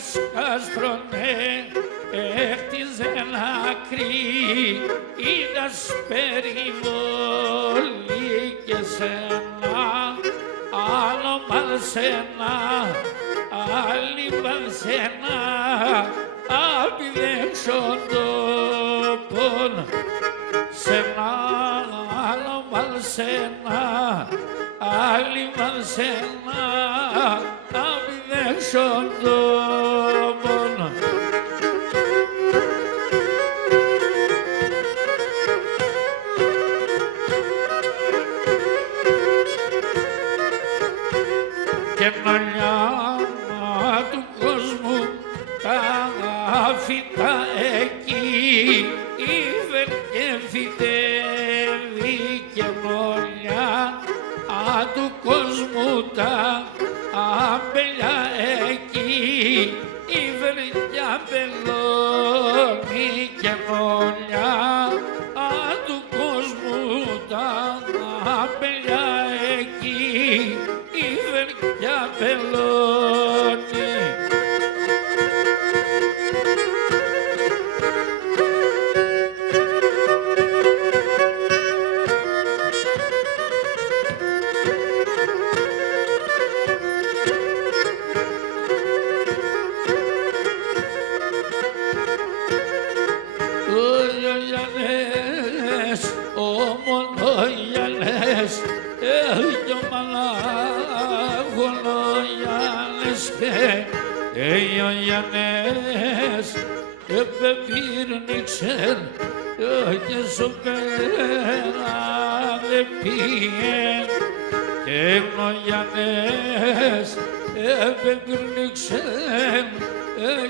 ένας κάστρονε έχτιζε ένα κρίνας περιβολή και σένα άλλο μαλσένα, άλλη μαλσένα απειδέξον τόπον σένα άλλο μαλσένα, άλλη μαλσένα απειδέξον τόπον. Και μαλλιά του κόσμου τα φύτα εκεί ήβερ και φυτεύει και μαλλιά του κόσμου τα αμπελιά εκεί ήβερ και αμπελώνει και μαλλιά του κόσμου τα αμπελιά εκεί ήβερ και αμπελώνει. Ο Γιάννης επεπύρνηξεν και σου πέρα δε πήγεν και ο Γιάννης επεπύρνηξεν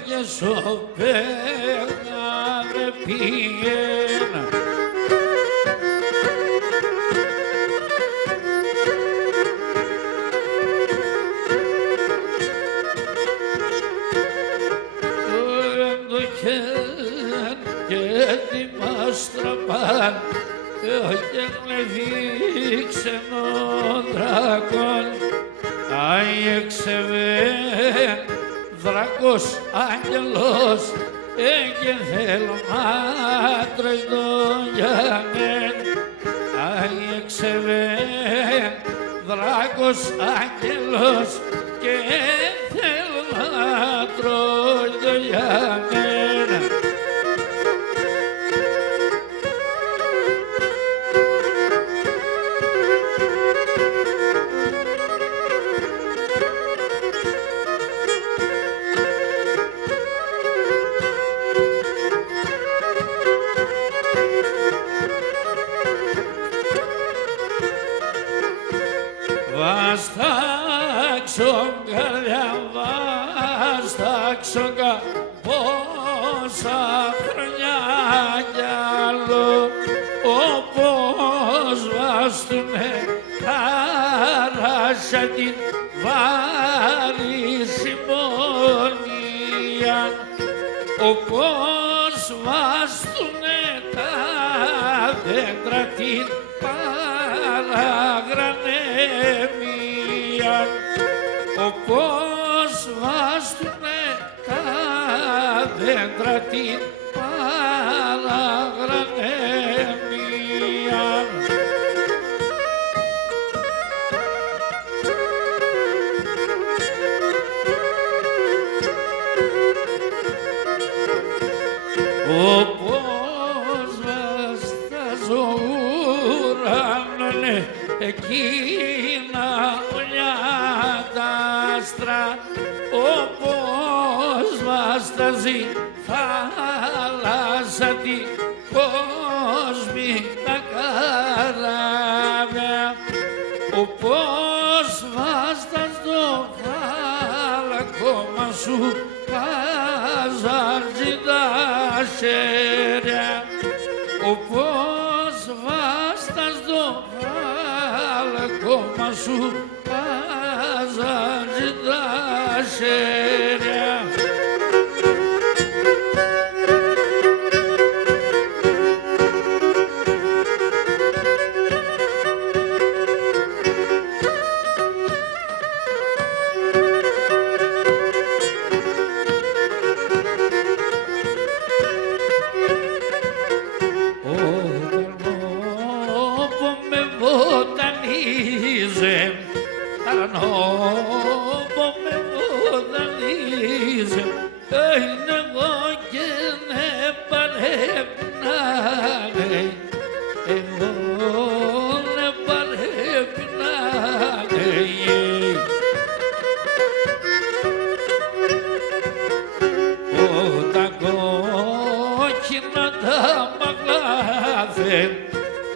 και σου πέρα δε πήγεν. Στραπάν και με δείξε ο δράκον αεξεβέν δράκος άγγελος και θέλω να τρώει τον Γιάννεν αεξεβέν δράκος άγγελος και θέλω να τρώει τον Γιάννεν. Βάσταξον καρδιά, βάσταξον πόσα χρόνια κι άλλο όπως βάστουνε χαράσα την βάρη συμφωνία όπως βάστουνε τα δέντρα την παραγρανέμια όπως βάστουνε τα δέντρα την παραγρανέμια. Όπως βαστάζω ουρανώνε εκείνα ουλιά τα άστρα όπως βαστάζει θάλασσα τη κόσμη τα καράβια όπως βαστάς το φάλακωμα σου καζάρτζι τα σέρια όπως βάστας το φάλακωμα σου καζάρτζι τα σέρια.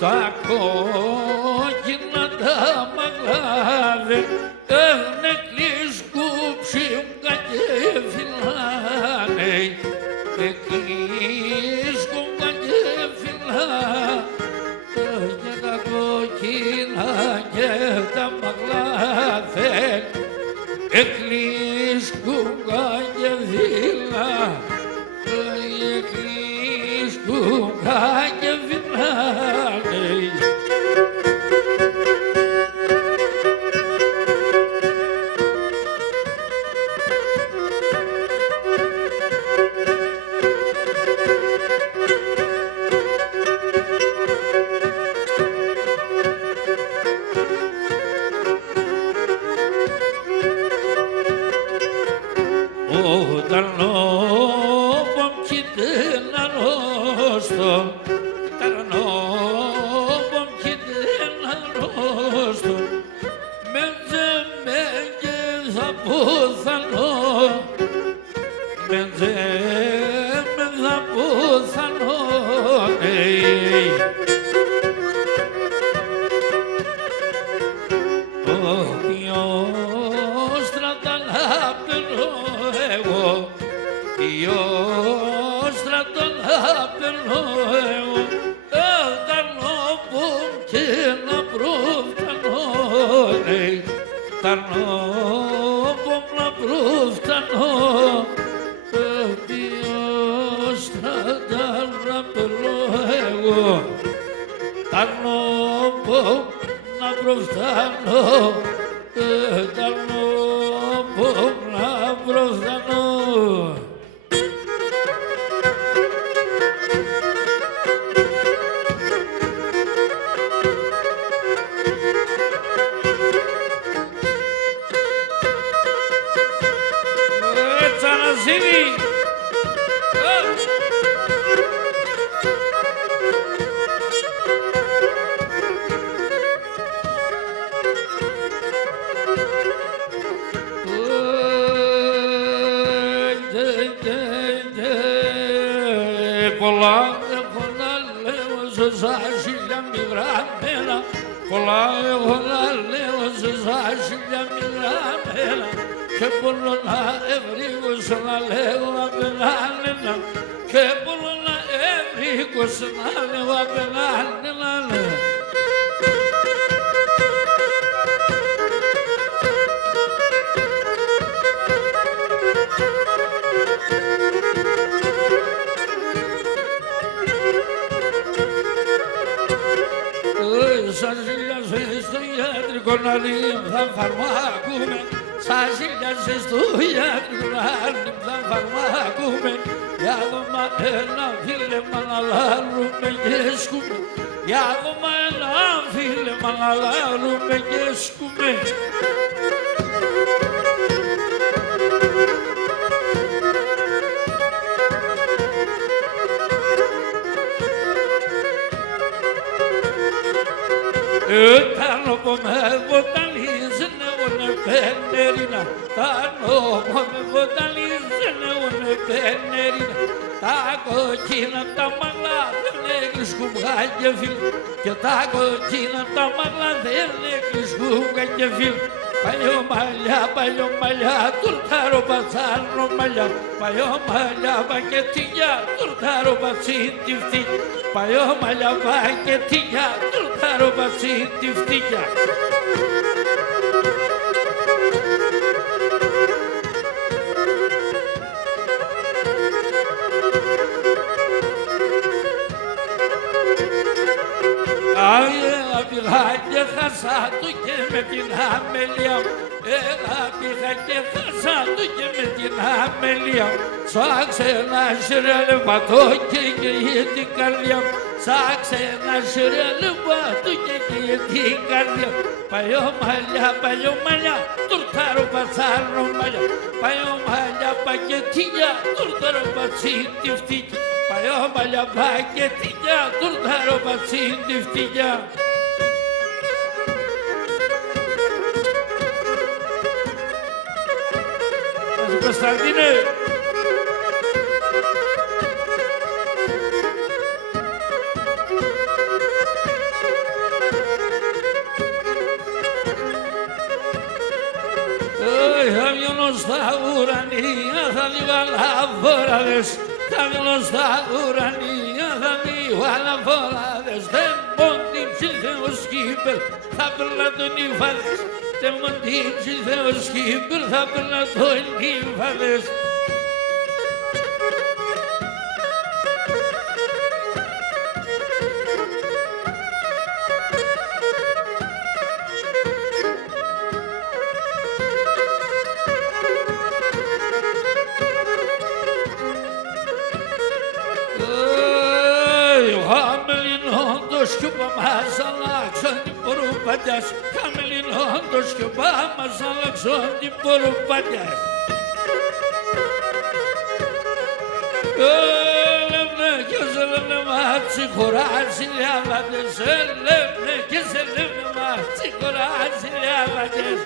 τα κόκκινα τα μαγάδε έχουν κλεισκούψει και φυλάνε κλεισκούμπα και φυλάνε και τα κόκκινα και τα μαγάδε κλεισκούμπα και φυλάνε κλεισκούμπα και φυλάνε. Όταν όπον κοίτεν αρρώστον, όταν όπον κοίτεν αρρώστον, μέντζε και θα πουθανώ, μέντζε θα πουθανώ, ποιος στρατανά περνώ εγώ, ποιος στρατανά περνώ εγώ, όταν όπουν και να προφτανώ, όταν όπουν να προφτανώ, ποιος στρατανά περνώ εγώ, όταν όπουν να προφτανώ, όταν όπουν να προφτανώ. Τσανασίνη! Πολλά έχω να λέω σε χίλια μη γραμμένα, πολλά έχω να λέω σε χίλια μη γραμμένα και μπορώ να ευρύγω να λέω απέναντι και μπορώ να ευρύγω να λέω απέναντι. Σας χίλιασε στο ιατρικό να δει θα φαρμάκουμε, σας χίλιασε στο ιατρικό να δει θα φαρμάκουμε, για δώμα ένα φίλεμα να λάρουμε και σκούμε, για δώμα ένα φίλεμα να λάρουμε και σκούμε. Όταν με βοταλίζουνε όνε πενερίνα, όταν με βοταλίζουνε όνε πενερίνα, τα κοκκίνα τα μαγλά δεν έκλεισκουν και φίλ, και τα κοκκίνα τα μαγλά δεν έκλεισκουν και φίλ. Παλιό μαλλιά, τουρτάρο πατσάνο μαλλιά, παλιό μαλλιά πακετιά, τουρτάρο πατσίν τη φτύκια, παλιό μαλλιά πακετιά, τουρτάρο πατσίν τη φτύκια. Πήγα και χάσα του και με την αμελία μου, πήγα και χάσα του και με την αμελία μου, σαν ξένα σιρελεβατό και για την καρδιά μου, σαν ξένα σιρελεβατό και για την καρδιά μου. Παλιό μαλλιά, τουρτάρο πατσάνο μαλλιά, παλιό μαλλιά πακετιά, τουρτάρο πατσίν τη φτύκια, παλιό μαλλιά πακετιά, τουρτάρο πατσίν τη φτύκια. Κωνσταντίνε! αναφοράδες, τα γνωστά ουρανία θα μη αναφοράδες. Δεν μόντι ψηλθέως κύπελ, θα περνά τον Ιβάδες. Δεν μόντι ψηλθέως κύπελ, θα περνά τον Ιβάδες. Κι ο παπάς αλλάξαν την ποροπαντιάς, χαμηλινόντος κι ο παπάς αλλάξαν την ποροπαντιάς. Έλευνε και σε λεύνε μάτσι χωράζει λιάβατες, έλευνε και σε λεύνε μάτσι χωράζει λιάβατες.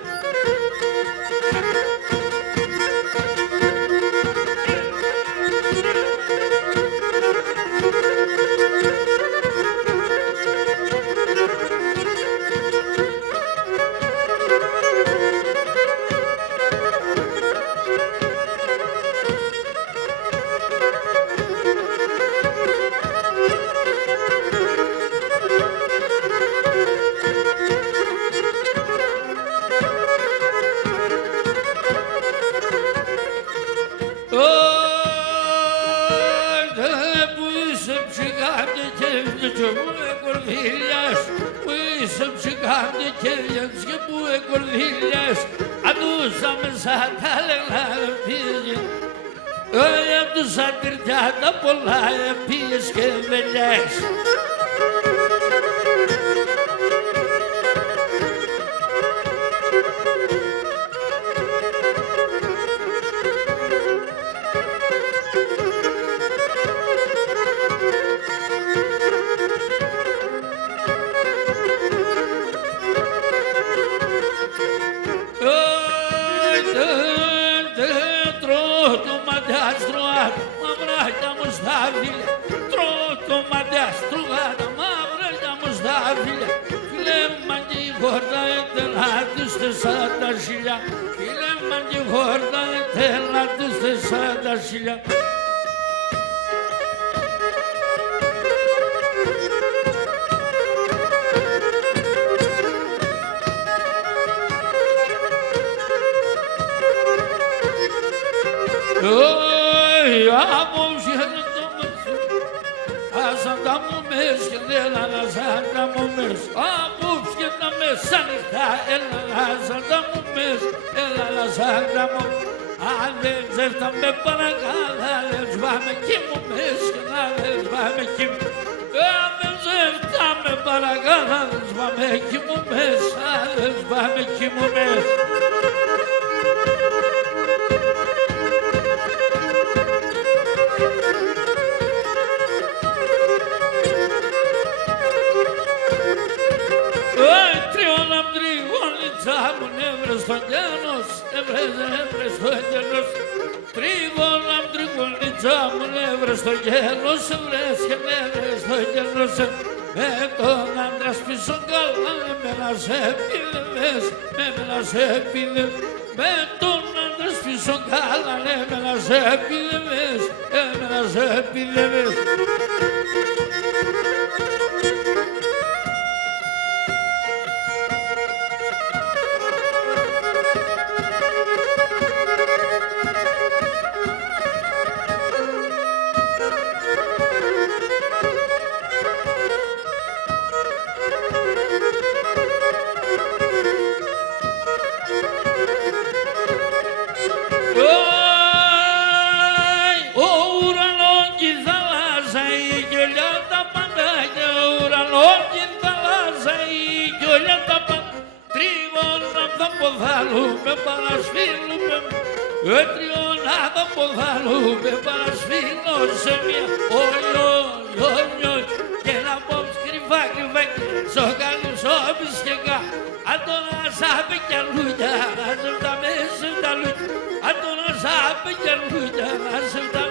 Που είσαι ψυχάντε και διέντς και που εκορδίλιες αντούσαμε σαν τα λεγνά πήγε απ' τους ατυρτιά τα πολλά πήγες και βελιές. Φίλε και χόρτα τέλα τους 40.000. Απόψε το μεσό, άσαν τα μου μες και θέλανα σαν τα μου μες. Απόψε τα μεσάνυχτα, έλανα τα μου μες, έλανα σαν τα μου. Αν δεν ζεύτα με παρακάλα, δεν σβάμε κι μου μες και να δεν σβάμε κι μου. Αν δεν ζεύτα με παρακάλα, δεν σβάμε κι μου μες, αν δεν σβάμε κι μου μες. Στο γένος, έβρες στο γένος. Τρίγωναμ τριγωνίτσα μου, έβρες στο γένος, έβρες και έβρες στο γένος. Με τον άντρα πίσω καλά, εμένα σε πήλευες, εμένα σε πήλευες. Με τον άντρα πίσω καλά, εμένα σε πήλευες, εμένα σε πήλευες. Ποδάλουμε, παρασφίλουμε, τριώναδα ποδάλουμε, παρασφίλω σε μια oi, και να πω κρυφά και στο καλούς και κα. Αν τον ασάπε κι αλλούγια, να σε φτάμε σε τα λούγια. Αν τον ασάπε κι αλλούγια, να σε φτάμε